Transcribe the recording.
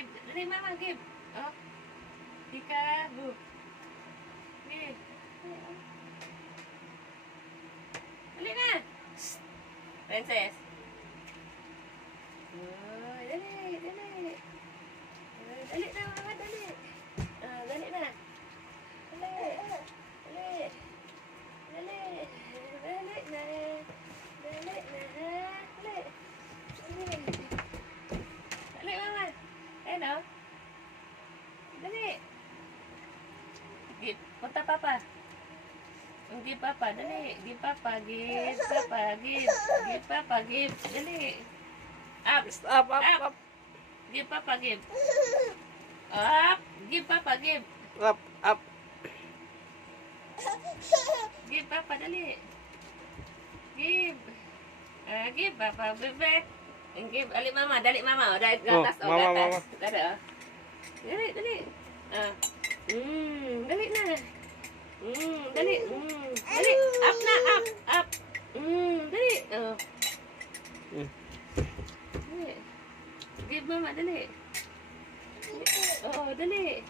give. Dali, mama, give. Oh. Peekaboo. Give. Dali na. Princess. Oh, dali, dali. Dali na, mama, dali. Dali na. Dali. Dali. Dali. Dali na. Dali na. Dali. Dali. Dali, mama. Ayan, oh. Dali. Give. Punta, papa. Give, papa. Dali. Give, papa. Give, papa. Give. Give, papa. Give. Dali. Up. Up. Give, papa. Give. Up. Give, papa. Give. Up. Give, papa. Dali. Give. Give, papa. Bebek. Give. Dali, mama. Dali, mama. Dali, gatas. Oh, mama, gatas. Dali, Dali, dali. Dali na. Dali. Dali. Up na, up. Up. Dali. Dali. Give, mama. Dali. Oh, dali.